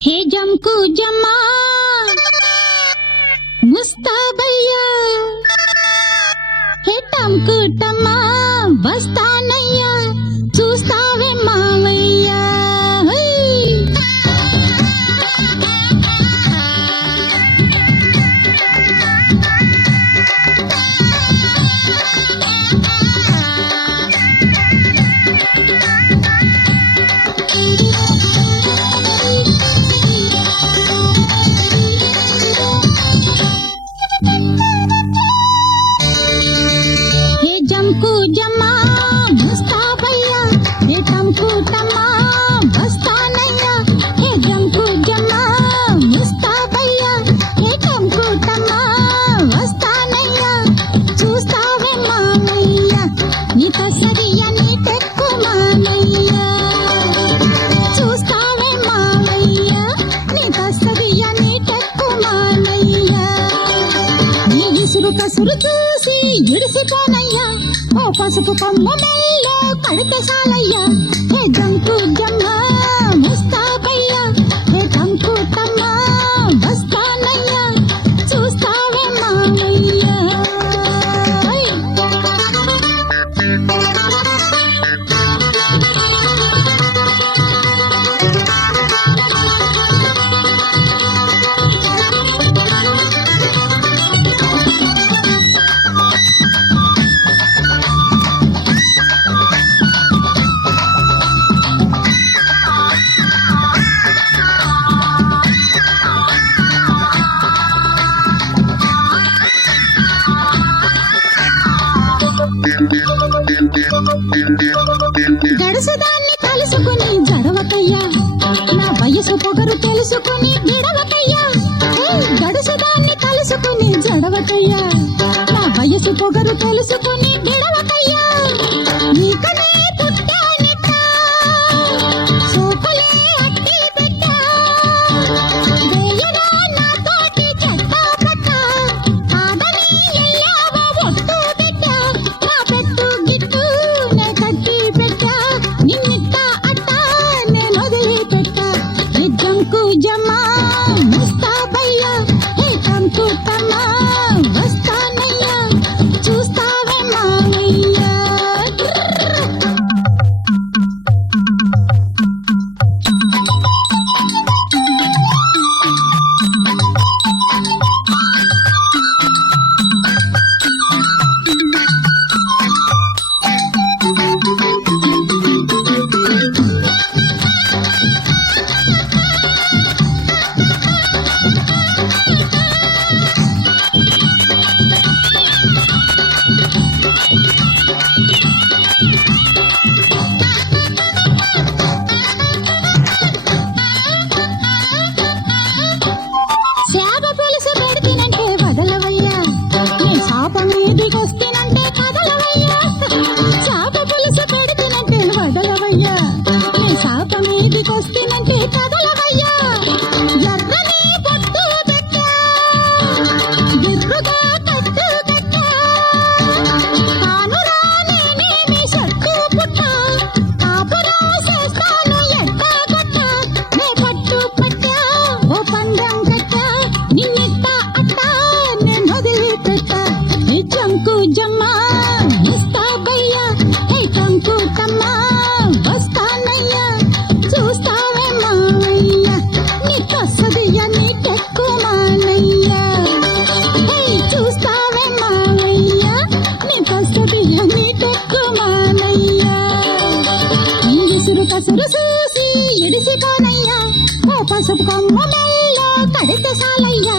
హే జంకు జమ్మా ముస్తాబయ్యా హే టంకు టమ్మా వస్తానయ్యా చూస్తావే మావయ్యా జంకు జమ్మా ముస్తాబయ్యా హే టంకు టమ్మా వస్తానయ్యా హే జంకు జమ్మా ముస్తాబయ్యా హే టంకు టమ్మా వస్తానయ్యా చూస్తావే మామయ్యా నీ కసరియా నీ టెక్కు మామయ్యా చూస్తావే మామయ్యా నీ కసరియా నీ టెక్కు మామయ్యా నీ ఇసురు కసురు చూసి ఇడిసిపోనయ్యా ఓ పసుపు కొమ్మ మెల్లో కడితే చాలయ్యా హే జంకు జమ్మా ముస్తాబయ్యా హే టంకు టమ్మా వస్తానయ్యా చూస్తావే మామయ్యా గడుసుదాన్ని తలుసుకుని జడవకయ్యా నా వయసు పొగరు తెలుసుకుని విడవకయ్యా గడుసుదాన్ని తలుసుకుని జడవకయ్యా నా వయసు పొగరు తెలుసుకుని విడవకయ్యా నీకనే పుట్టానిట సోకులే అట్టి పెట్టా వేయురా నా తోటి చెత్త పట్ట కాదని ఎల్లావో ఒట్టు పెట్టా నా పెట్టు గిట్టు నే కట్టి పెట్టా నిన్నిట్ట అట్ట నేను వదిలిపెట్టా హే జంకు జమ్మా ముస్తాబయ్యా హే టంకు టమ్మా వస్తానయ్యా చూస్తావే మామయ్యా శాప పులుసు పెడితేనంటే వదలవయ్యా నీ శాప మీదికొస్తేనంటే కదలవయ్యా శాప పులుసు పెడితేనంటే వదలవయ్యా నీ శాప మీదికొస్తేనంటే కదలవయ్యా ఎర్రని పొట్టు పెట్టా గిర్రుగా కట్టు కట్టా కానురా నేనేమి చెట్టు పుట్టా కాపురా చేస్తాను ఎట్టా కొట్టా నే పట్టు పట్టా ఓ పందెం కట్టా నిన్నిట్ట అట్ట నేను వదిలిపెట్టా హే జంకు జమ్మా ముస్తాబయ్యా హే టంకు టమ్మా వస్తానయ్యా చూస్తావే మామయ్యా నీ కసదియా నీ టెక్కు మానయ్యా హే చూస్తావే మామయ్యా నీ కసదియా నీ టెక్కు మానయ్యా నీ ఇసురు కసురు చూసి ఇడిసిపోనయ్యా ఓ పసుపు కొమ్మ మెల్లో కడితే చాలయ్యా